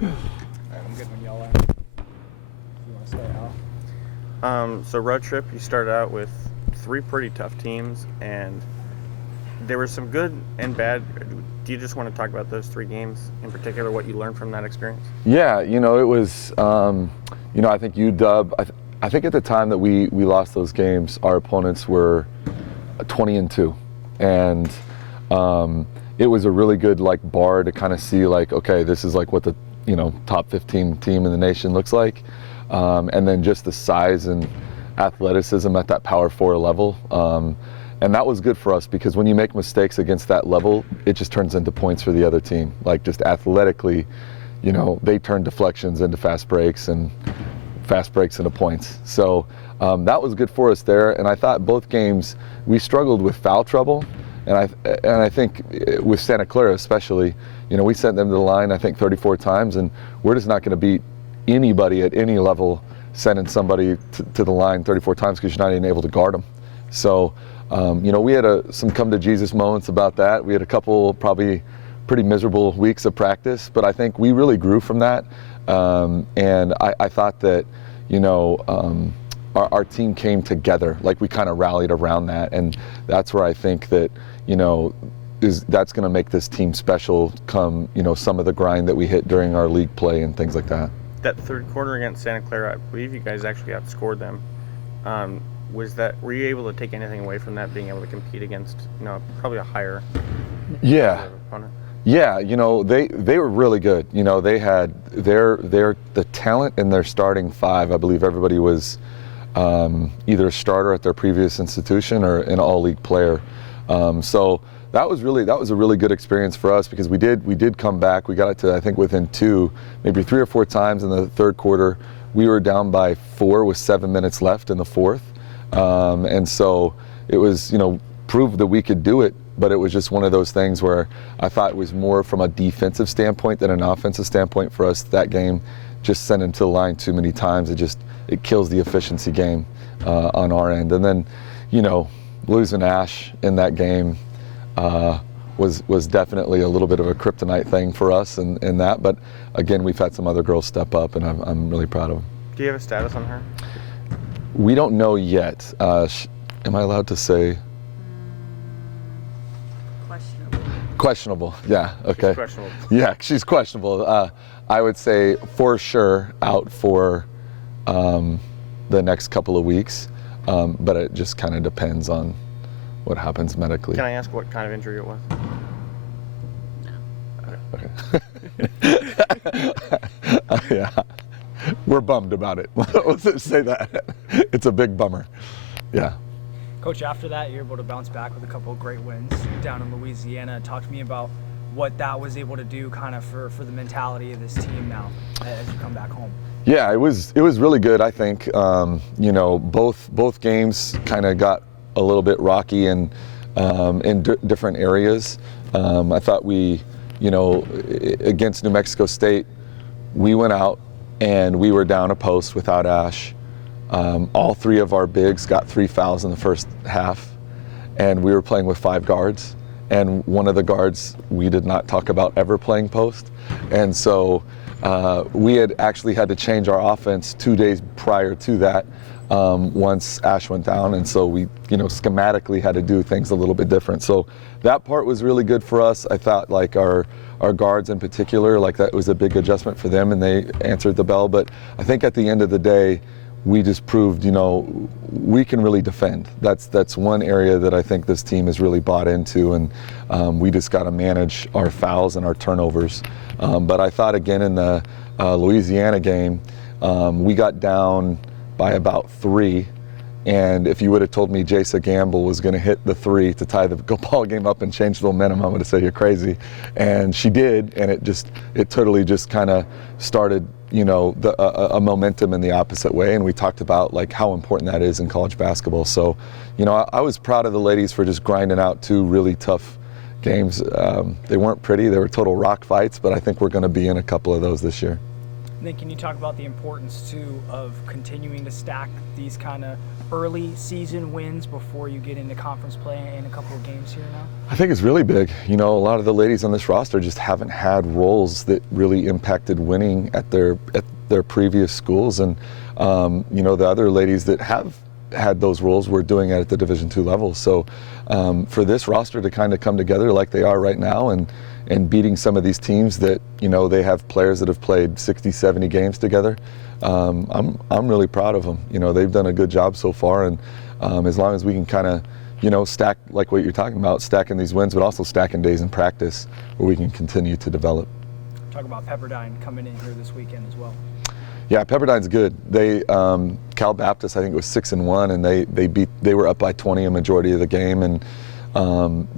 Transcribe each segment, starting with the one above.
I'm good when y'all are. You want to start out? So road trip, you started out with 3 pretty tough teams, and there were some good and bad. Do you just want to talk about those 3 games in particular, what you learned from that experience? Yeah, it was, I think UW, I think at the time that we lost those games, our opponents were 20-2, and it was a really good bar to kind of see okay, this is what the top 15 team in the nation looks like, and then just the size and athleticism at that Power 4 level, and that was good for us because when you make mistakes against that level, it just turns into points for the other team. Just athletically, they turn deflections into fast breaks and fast breaks into points. So that was good for us there, and I thought both games we struggled with foul trouble. And I think with Santa Clara especially, we sent them to the line I think 34 times, and we're just not going to beat anybody at any level sending somebody to the line 34 times because you're not even able to guard them. So, we had some come to Jesus moments about that. We had a couple probably pretty miserable weeks of practice, but I think we really grew from that. And I thought that, our team came together, we kind of rallied around that, and that's where I think that that's going to make this team special come some of the grind that we hit during our league play and things like that. That third quarter against Santa Clara, I believe you guys actually outscored them. Were you able to take anything away from that, being able to compete against probably a higher opponent? Yeah, they were really good. They had the talent in their starting 5. I believe everybody was either a starter at their previous institution or an all-league player. So that was a really good experience for us because we did come back. We got it to I think within 2, maybe 3 or 4 times in the third quarter. We were down by 4 with 7 minutes left in the fourth, and so it was proved that we could do it. But it was just one of those things where I thought it was more from a defensive standpoint than an offensive standpoint for us. That game, just sending to the line too many times, it kills the efficiency game on our end. And then, losing Ash in that game was definitely a little bit of a kryptonite thing for us in that. But again, we've had some other girls step up, and I'm really proud of them. Do you have a status on her? We don't know yet. Am I allowed to say? Questionable, yeah, okay. She's questionable. Yeah, she's questionable. I would say for sure out for the next couple of weeks, but it just kind of depends on what happens medically. Can I ask what kind of injury it was? Okay. Yeah, we're bummed about it. Let's just say that. It's a big bummer, yeah. Coach, after that, you're able to bounce back with a couple of great wins down in Louisiana. Talk to me about what that was able to do kind of for the mentality of this team now as you come back home. Yeah, it was really good. I think, both games kind of got a little bit rocky and in different areas. I thought we, against New Mexico State, we went out and we were down a post without Ash. All 3 of our bigs got 3 fouls in the first half, and we were playing with 5 guards. And one of the guards we did not talk about ever playing post. And so we had actually had to change our offense 2 days prior to that once Ash went down. And so we, schematically had to do things a little bit different. So that part was really good for us. I thought our guards in particular, that was a big adjustment for them, and they answered the bell. But I think at the end of the day, we just proved, we can really defend. That's one area that I think this team has really bought into, and we just got to manage our fouls and our turnovers. But I thought again in the Louisiana game, we got down by about 3, and if you would have told me Jasa Gamble was going to hit the 3 to tie the ball game up and change the momentum, I would have said you're crazy. And she did, and it totally just kind of started a momentum in the opposite way, and we talked about how important that is in college basketball. So, I was proud of the ladies for just grinding out 2 really tough games. They weren't pretty; they were total rock fights, but I think we're going to be in a couple of those this year. And then can you talk about the importance too of continuing to stack these kind of early season wins before you get into conference play in a couple of games here now? I think it's really big. You know, a lot of the ladies on this roster just haven't had roles that really impacted winning at their previous schools, and you know, the other ladies that have had those roles were doing it at the Division II level. So for this roster to kind of come together like they are right now, and beating some of these teams that, you know, they have players that have played 60, 70 games together, I'm really proud of them. You know, they've done a good job so far, and as long as we can kind of, you know, stack, like what you're talking about, stacking these wins, but also stacking days in practice where we can continue to develop. Talk about Pepperdine coming in here this weekend as well. Yeah, Pepperdine's good. They Cal Baptist, I think it was 6-1, and they were up by 20 a majority of the game, and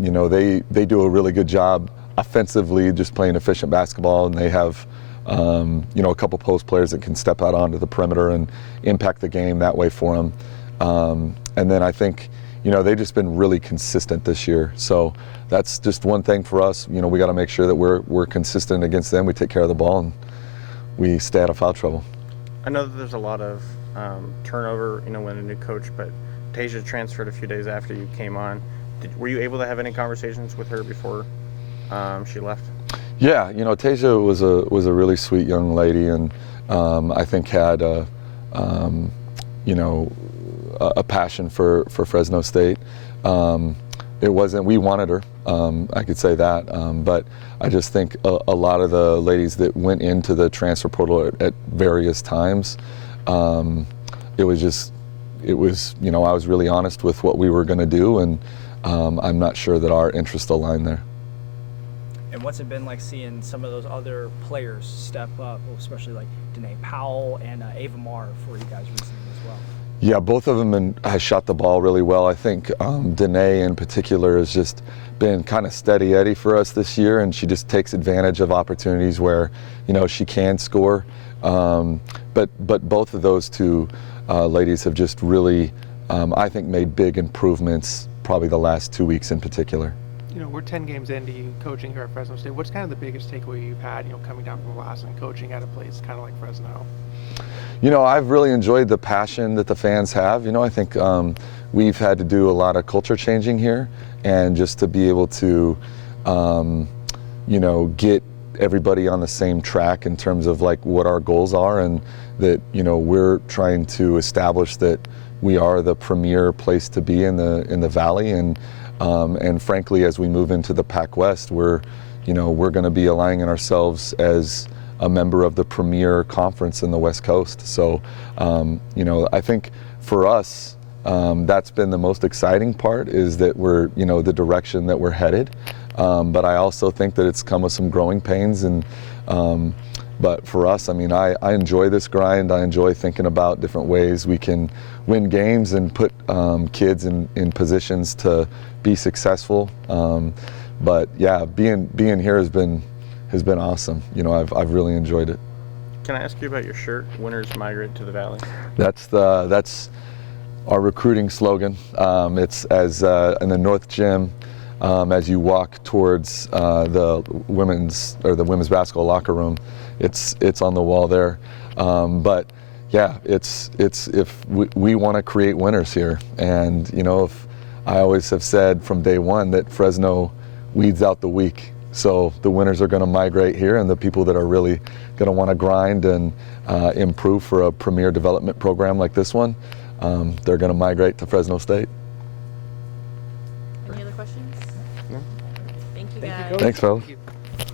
you know, they do a really good job offensively, just playing efficient basketball, and they have you know, a couple post players that can step out onto the perimeter and impact the game that way for them. And then I think, you know, they've just been really consistent this year. So that's just one thing for us. You know, we got to make sure that we're consistent against them. We take care of the ball and we stay out of foul trouble. I know that there's a lot of turnover, you know, when a new coach, but Tasia transferred a few days after you came on. Were you able to have any conversations with her before she left? Yeah, you know, Tasia was a really sweet young lady, and I think had you know, a passion for Fresno State. It wasn't, we wanted her, I could say that, but I just think a lot of the ladies that went into the transfer portal at various times, it was, you know, I was really honest with what we were going to do, and I'm not sure that our interests aligned there. And what's it been like seeing some of those other players step up, especially like Danae Powell and Ava Marr for you guys recently as well? Yeah, both of them has shot the ball really well. I think Danae in particular has just been kind of steady Eddie for us this year, and she just takes advantage of opportunities where, you know, she can score. But both of those two ladies have just really, I think, made big improvements probably the last 2 weeks in particular. You know, we're 10 games into you coaching here at Fresno State. What's kind of the biggest takeaway you've had, you know, coming down from Alaska and coaching at a place kind of like Fresno? You know, I've really enjoyed the passion that the fans have. You know, I think we've had to do a lot of culture changing here, and just to be able to, you know, get everybody on the same track in terms of like what our goals are, and that, you know, we're trying to establish that we are the premier place to be in the Valley, and frankly, as we move into the Pac West, we're going to be aligning ourselves as a member of the premier conference in the West Coast. So, you know, I think for us, that's been the most exciting part, is that we're, you know, the direction that we're headed. But I also think that it's come with some growing pains, and but for us, I mean, I enjoy this grind. I enjoy thinking about different ways we can win games and put kids in positions to be successful. But yeah, being here has been awesome. You know, I've really enjoyed it. Can I ask you about your shirt, Winners Migrate to the Valley? That's our recruiting slogan. It's as in the North Gym, as you walk towards the women's basketball locker room, it's on the wall there. But yeah, it's if we want to create winners here, and you know, if I always have said from day one that Fresno weeds out the weak. So the winners are going to migrate here, and the people that are really going to want to grind and improve for a premier development program like this one, they're going to migrate to Fresno State. Any other questions? No. Thank you, Thank you, guys. Coach. Thanks, fellas. Thank you.